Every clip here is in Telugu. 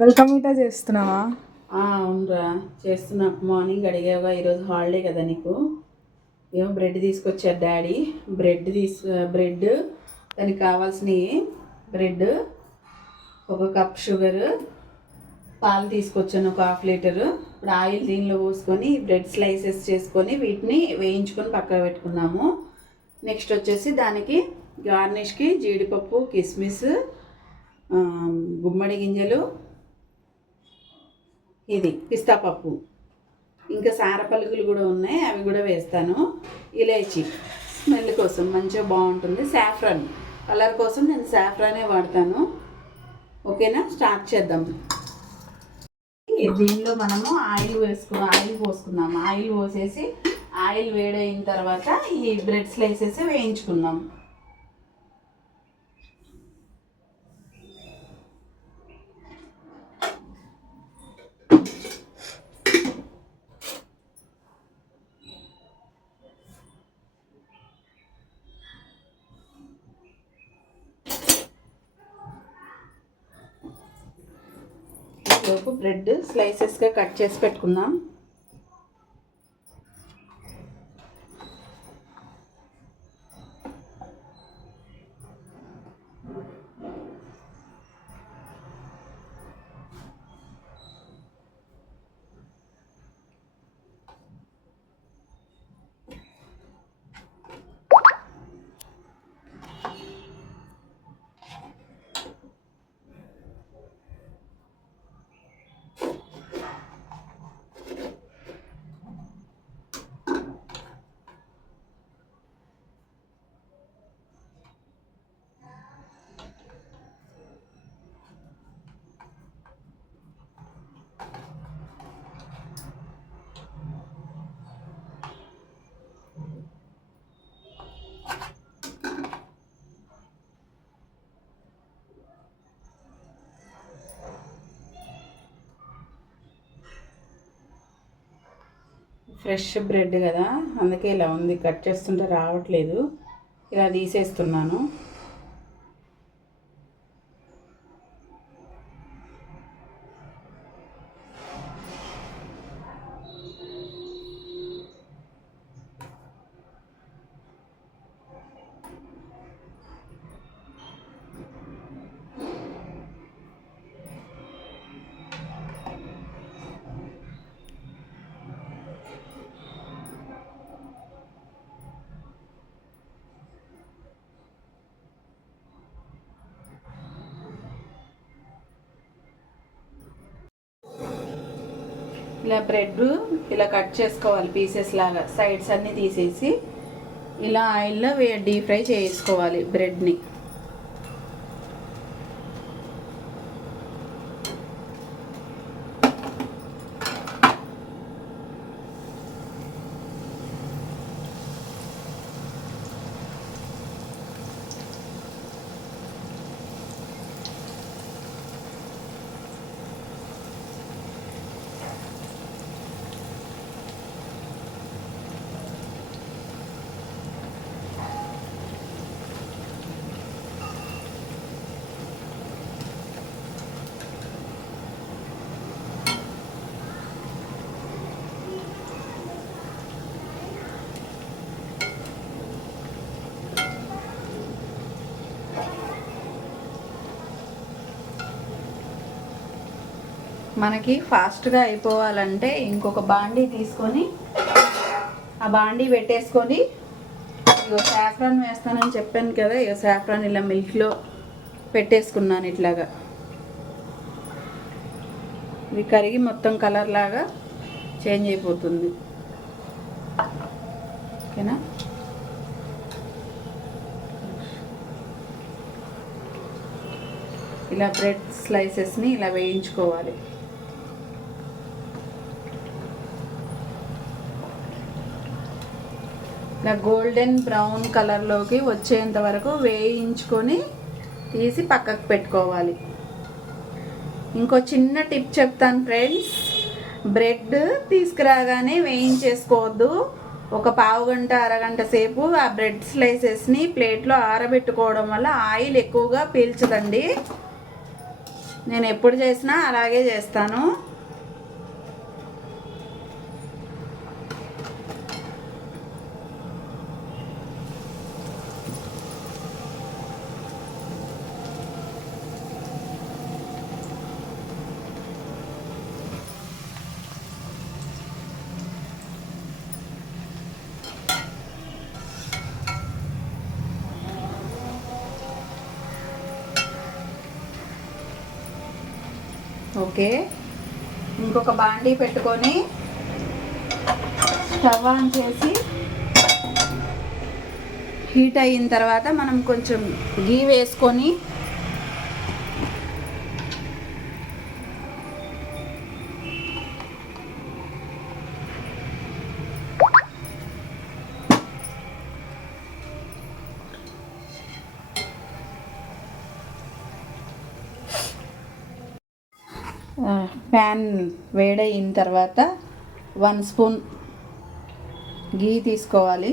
వెల్కమ్ ఇటా చేస్తున్నావా? అవునరా అవునురా. చేస్తున్నా. మార్నింగ్ అడిగావుగా ఈరోజు హాలిడే కదా నీకు. ఏమో బ్రెడ్ తీసుకొచ్చారు డాడీ. బ్రెడ్ తీసు బ్రెడ్ దానికి కావాల్సినవి. బ్రెడ్ ఒక కప్ షుగర్ పాలు తీసుకొచ్చాను ఒక హాఫ్ లీటరు. ఇప్పుడు ఆయిల్ దీనిలో పోసుకొని బ్రెడ్ స్లైసెస్ చేసుకొని వీటిని వేయించుకొని పక్కన పెట్టుకున్నాము నెక్స్ట్ వచ్చేసి దానికి గార్నిష్కి జీడిపప్పు కిస్మిస్ గుమ్మడి గింజలు ఇది పిస్తా పప్పు. ఇంకా సార పలుకులు కూడా ఉన్నాయి అవి కూడా వేస్తాను. ఇలాచి స్మెల్ కోసం మంచిగా బాగుంటుంది. సాఫ్రాన్ కలర్ కోసం నేను సాఫ్రానే వాడతాను. ఓకేనా? స్టార్ట్ చేద్దాం. దీనిలో మనము ఆయిల్ వేసుకు ఆయిల్ పోసుకుందాం. ఆయిల్ పోసేసి ఆయిల్ వేడైన తర్వాత ఈ బ్రెడ్ స్లైసెస్ వేయించుకుందాం లోపు బ్రెడ్ స్లైసెస్గా కట్ చేసి పెట్టుకుందాం. ఫ్రెష్ బ్రెడ్ కదా అందుకే ఇలా ఉంది. కట్ చేస్తుంటే రావట్లేదు. ఇలా తీసేస్తున్నాను. ఇలా బ్రెడ్ ఇలా కట్ చేసుకోవాలి పీసెస్ లాగా సైడ్స్ అన్నీ తీసేసి ఇలా ఆయిల్లో డీప్ ఫ్రై చేసుకోవాలి బ్రెడ్ని. మనకి ఫాస్ట్గా అయిపోవాలంటే ఇంకొక బాండీ తీసుకొని ఆ బాండీ పెట్టేసుకొని ఇగో సాఫ్రాన్ వేస్తానని చెప్పాను కదా ఇక సాఫ్రాన్ ఇలా మిల్క్లో పెట్టేసుకున్నాను ఇట్లాగా. ఇది కరిగి మొత్తం కలర్ లాగా చేంజ్ అయిపోతుంది. ఓకేనా? ఇలా బ్రెడ్ స్లైసెస్ని ఇలా వేయించుకోవాలి. ఇలా గోల్డెన్ బ్రౌన్ కలర్లోకి వచ్చేంత వరకు వేయించుకొని తీసి పక్కకు పెట్టుకోవాలి. ఇంకో చిన్న టిప్ చెప్తాను ఫ్రెండ్స్ బ్రెడ్ తీసుకురాగానే వేయించేసుకోవద్దు. ఒక పావు గంట అరగంట సేపు ఆ బ్రెడ్ స్లైసెస్ని ప్లేట్లో ఆరబెట్టుకోవడం వల్ల ఆయిల్ ఎక్కువగా పీల్చదండి. నేను ఎప్పుడు చేసినా అలాగే చేస్తాను. ఓకే. ఇంకొక బాండీ పెట్టుకొని స్టవ్ ఆన్ చేసి హీట్ అయిన తర్వాత మనం కొంచెం గీ వేసుకొని ప్యాన్ వేడయిన తర్వాత వన్ స్పూన్ గీ తీసుకోవాలి.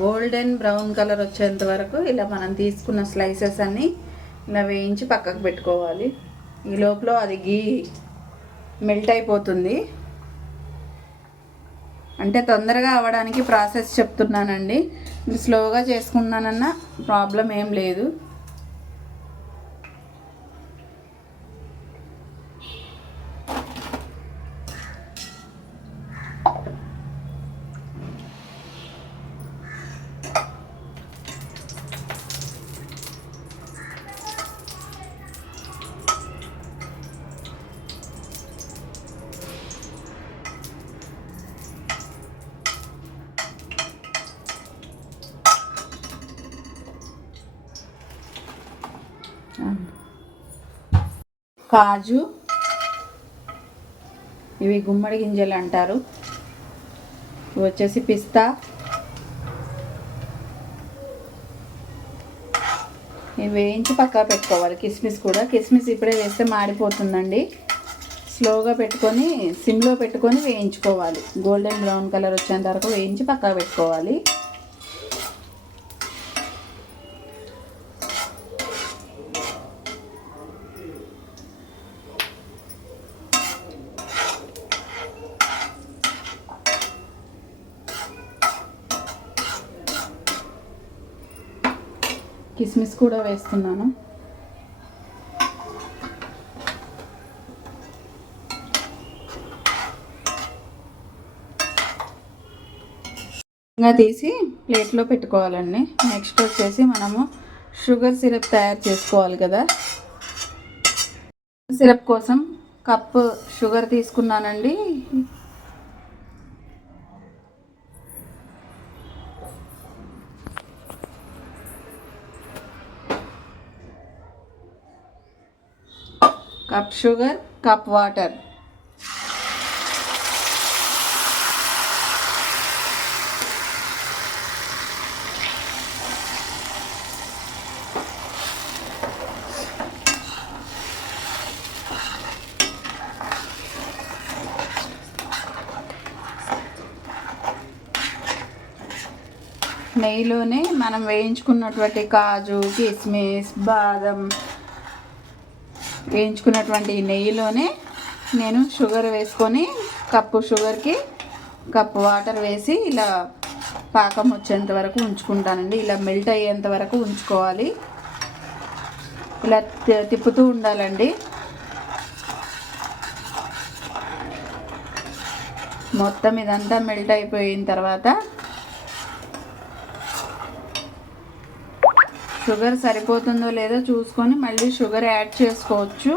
గోల్డెన్ బ్రౌన్ కలర్ వచ్చేంత వరకు ఇలా మనం తీసుకున్న స్లైసెస్ అన్నీ ఇలా వేయించి పక్కకు పెట్టుకోవాలి. ఈ లోపల అది గీ మెల్ట్ అయిపోతుంది. అంటే తొందరగా అవ్వడానికి ప్రాసెస్ చెప్తున్నానండి. మీరు స్లోగా చేసుకున్నానన్నా ప్రాబ్లం ఏం లేదు. కాజు. ఇవి గుమ్మడి గింజలు అంటారు. ఇవి వచ్చేసి పిస్తా. ఇవి వేయించి పక్కా పెట్టుకోవాలి. కిస్మిస్ కూడా. కిస్మిస్ ఇప్పుడే వేస్తే మాడిపోతుందండి. స్లోగా పెట్టుకొని సిమ్లో పెట్టుకొని వేయించుకోవాలి. గోల్డెన్ బ్రౌన్ కలర్ వచ్చేంత వరకు వేయించి పక్కా పెట్టుకోవాలి కిస్మిస్ కూడా వేస్తున్నాను. ఇంకా తీసి ప్లేట్లో పెట్టుకోవాలండి. నెక్స్ట్ వచ్చేసి మనము షుగర్ సిరప్ తయారు చేసుకోవాలి కదా. సిరప్ కోసం కప్పు షుగర్ తీసుకున్నానండి. కప్ షుగర్ కప్ వాటర్ నెయ్యిలోనే మనం వేయించుకున్నటువంటి కాజు కిస్మిస్ బాదం వేయించుకున్నటువంటి నెయ్యిలోనే నేను షుగర్ వేసుకొని కప్పు షుగర్కి కప్పు వాటర్ వేసి ఇలా పాకం వచ్చేంత వరకు ఉంచుకుంటానండి. ఇలా మెల్ట్ అయ్యేంత వరకు ఉంచుకోవాలి. ఇలా తిప్పుతూ ఉండాలండి. మొత్తం ఇదంతా మెల్ట్ అయిపోయిన తర్వాత షుగర్ సరిపోతుందో లేదో చూసుకొని మళ్ళీ షుగర్ యాడ్ చేసుకోవచ్చు.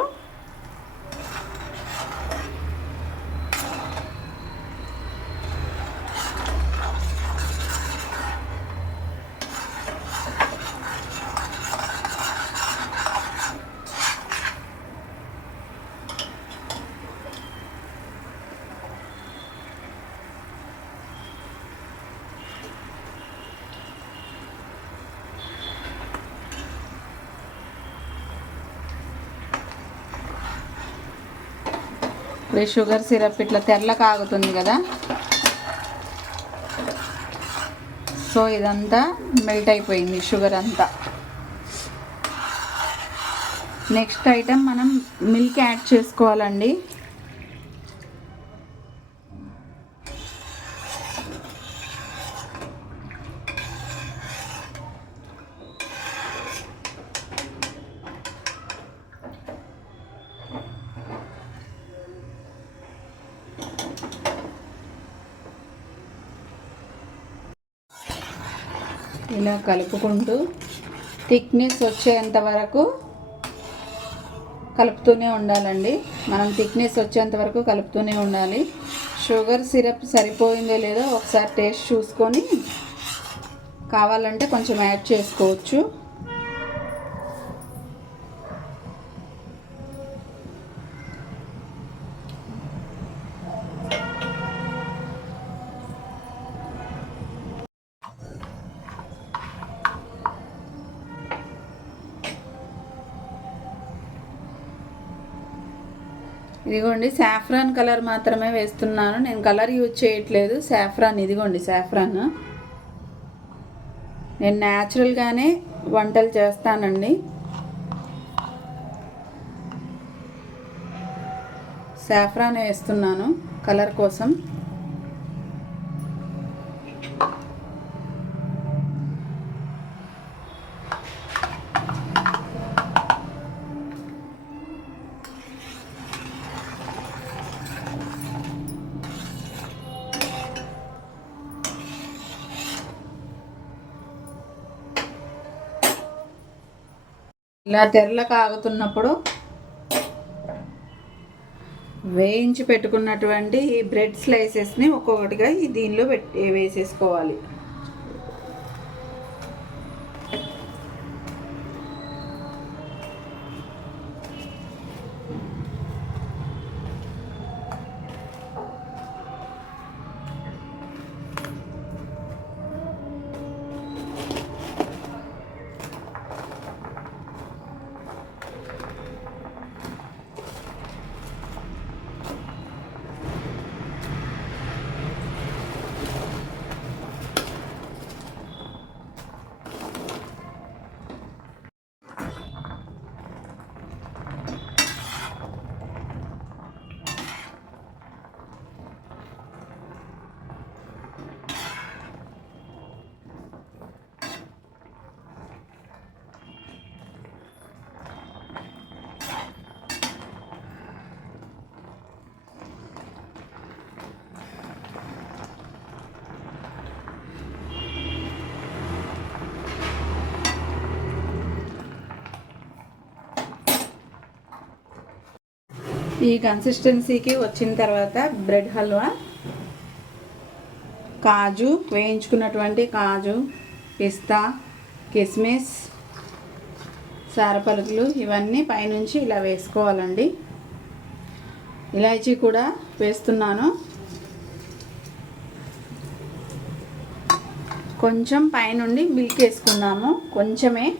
ఈ షుగర్ సిరప్ ఇట్లా తెల్ల కాగుతుంది కదా. సో ఇదంతా మెల్ట్ అయిపోయింది షుగర్ అంతా. నెక్స్ట్ ఐటెం మనం మిల్క్ యాడ్ చేసుకోవాలండి. ఇలా కలుపుకుంటూ థిక్నెస్ వచ్చేంత వరకు కలుపుతూనే ఉండాలండి. మనం థిక్నెస్ వచ్చేంత వరకు కలుపుతూనే ఉండాలి. షుగర్ సిరప్ సరిపోయిందో లేదో ఒకసారి టేస్ట్ చూసుకొని కావాలంటే కొంచెం యాడ్ చేసుకోవచ్చు. ఇదిగోండి సాఫ్రాన్ కలర్ మాత్రమే వేస్తున్నాను. నేను కలర్ యూజ్ చేయట్లేదు. సాఫ్రాన్ ఇదిగోండి సాఫ్రాన్. నేను న్యాచురల్గానే వంటలు చేస్తానండి. సాఫ్రాన్ వేస్తున్నాను కలర్ కోసం. ఇలా తెరల కాగుతున్నప్పుడు వేయించి పెట్టుకున్నటువంటి ఈ బ్రెడ్ స్లైసెస్ని ఒక్కొక్కటిగా ఈ దీనిలో పెట్టి వేసేసుకోవాలి. ఈ కన్సిస్టెన్సీకి వచ్చిన తర్వాత బ్రెడ్ హల్వా కాజు వేయించుకున్నటువంటి కాజు పిస్తా కిస్మిస్ సారపలుకులు ఇవన్నీ పైనుంచి ఇలా వేసుకోవాలండి. ఇలాచీ కూడా వేస్తున్నాను. కొంచెం పైనుండి మిల్క్ వేసుకున్నాము కొంచెమే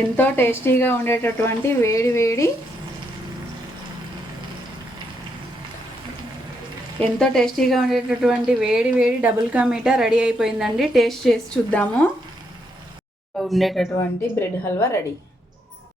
ఎంతో టేస్టీగా ఉండేటటువంటి వేడి వేడి ఎంతో టేస్టీగా ఉండేటటువంటి వేడి వేడి డబుల్ కా మీటా రెడీ అయిపోయిందండి. టేస్ట్ చేసి చూద్దాము. ఉండేటటువంటి బ్రెడ్ హల్వా రెడీ.